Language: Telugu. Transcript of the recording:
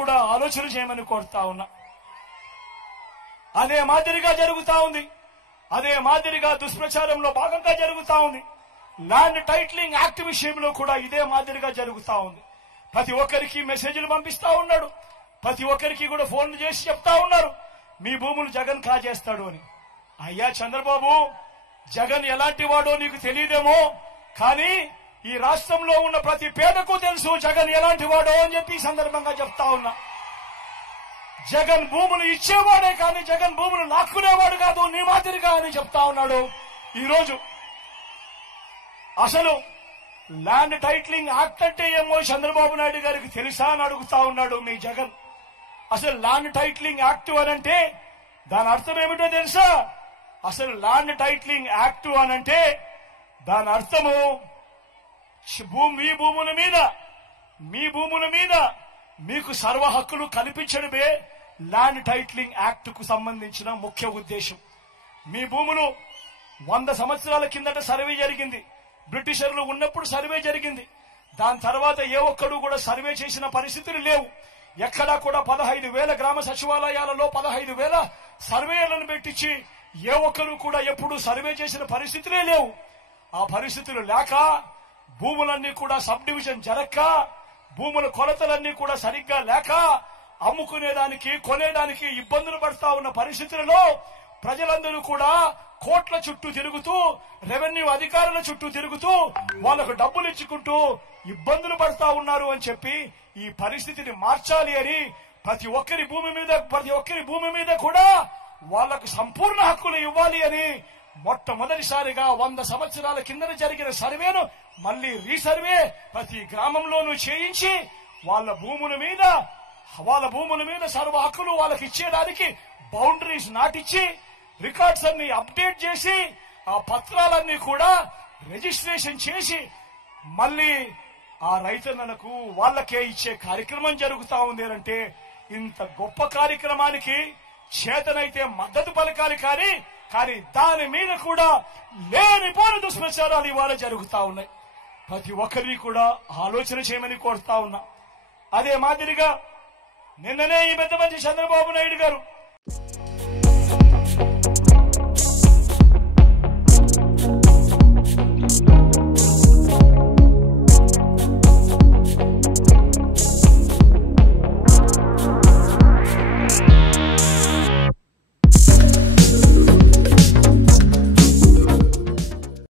కూడా ఆలోచన చేయమని కోరుతా ఉన్నా. అదే మాదిరిగా జరుగుతా ఉంది. అదే మాదిరిగా దుష్ప్రచారంలో భాగంగా జరుగుతా ఉంది. ల్యాండ్ టైటిలింగ్ యాక్ట్ విషయంలో కూడా ఇదే మాదిరిగా జరుగుతా ఉంది. ప్రతి ఒక్కరికి మెసేజ్లు పంపిస్తా ఉన్నాడు. ప్రతి ఒక్కరికి కూడా ఫోన్లు చేసి చెప్తా ఉన్నారు, మీ భూములు జగన్ కాజేస్తాడు అని. అయ్యా చంద్రబాబు, జగన్ ఎలాంటి వాడో నీకు తెలియదేమో, కానీ ఈ రాష్ట్రంలో ఉన్న ప్రతి పేదకు తెలుసు జగన్ ఎలాంటి వాడో అని చెప్పి ఈ సందర్భంగా చెప్తా ఉన్నా. జగన్ భూములు ఇచ్చేవాడే కానీ జగన్ భూములు లాక్కునేవాడు కాదు నీ మాదిరిగా అని చెప్తా ఉన్నాడు. ఈరోజు అసలు ల్యాండ్ టైటిలింగ్ యాక్ట్ అంటే ఏమో చంద్రబాబు నాయుడు గారికి తెలుసా అని అడుగుతా ఉన్నాడు మీ జగన్. అసలు ల్యాండ్ టైటిలింగ్ యాక్ట్ అనంటే దాని అర్థం ఏమిటో తెలుసా? అసలు ల్యాండ్ టైటిలింగ్ యాక్ట్ అనంటే దాని అర్థము మీ భూముల మీద మీకు సర్వ హక్కులు కల్పించడమే ల్యాండ్ టైటిలింగ్ యాక్ట్ కు సంబంధించిన ముఖ్య ఉద్దేశం. మీ భూములు 100 సంవత్సరాల కిందట సర్వే జరిగింది. బ్రిటిషర్లు ఉన్నప్పుడు సర్వే జరిగింది. దాని తర్వాత ఏ ఒక్కడు కూడా సర్వే చేసిన పరిస్థితులు లేవు. ఎక్కడా కూడా 15,000 గ్రామ సచివాలయాలలో 15,000 సర్వేలను పెట్టించి ఏ ఒక్కరు కూడా ఎప్పుడు సర్వే చేసిన పరిస్థితులే లేవు. ఆ పరిస్థితులు లేక భూములన్నీ కూడా సబ్ డివిజన్ జరక్క, భూముల కొలతలన్నీ కూడా సరిగ్గా లేక అమ్ముకునేదానికి కొనేదానికి ఇబ్బందులు పడతా ఉన్న పరిస్థితులలో ప్రజలందరూ కూడా కోట్ల చుట్టూ తిరుగుతూ, రెవెన్యూ అధికారుల చుట్టూ తిరుగుతూ వాళ్లకు డబ్బులు ఇచ్చుకుంటూ ఇబ్బందులు పడతా ఉన్నారు అని చెప్పి ఈ పరిస్థితిని మార్చాలి అని ప్రతి ఒక్కరి భూమి మీద కూడా వాళ్లకు సంపూర్ణ హక్కులు ఇవ్వాలి అని మొట్టమొదటిసారిగా 100 సంవత్సరాల కింద జరిగిన సర్వేను మళ్లీ రీసర్వే ప్రతి గ్రామంలోనూ చేయించి వాళ్ళ భూముల మీద సర్వ హక్కులు వాళ్ళకి ఇచ్చేదానికి బౌండరీస్ నాటిచ్చి రికార్డ్స్ అన్ని అప్డేట్ చేసి ఆ పత్రాలన్నీ కూడా రిజిస్ట్రేషన్ చేసి మళ్లీ ఆ రైతన్నలకు వాళ్ళకే ఇచ్చే కార్యక్రమం జరుగుతా ఉంది అంటే ఇంత గొప్ప కార్యక్రమానికి చేతనైతే మద్దతు పలకాలి కానీ దాని మీద కూడా లేనిపోని దుష్ప్రచారాలు ఇవాళ జరుగుతా ఉన్నాయి. ప్రతి ఒక్కరిని కూడా ఆలోచన చేయమని కోరుతా ఉన్నా. అదే మాదిరిగా నిన్ననే ఈ పెద్ద మంచి చంద్రబాబు నాయుడు గారు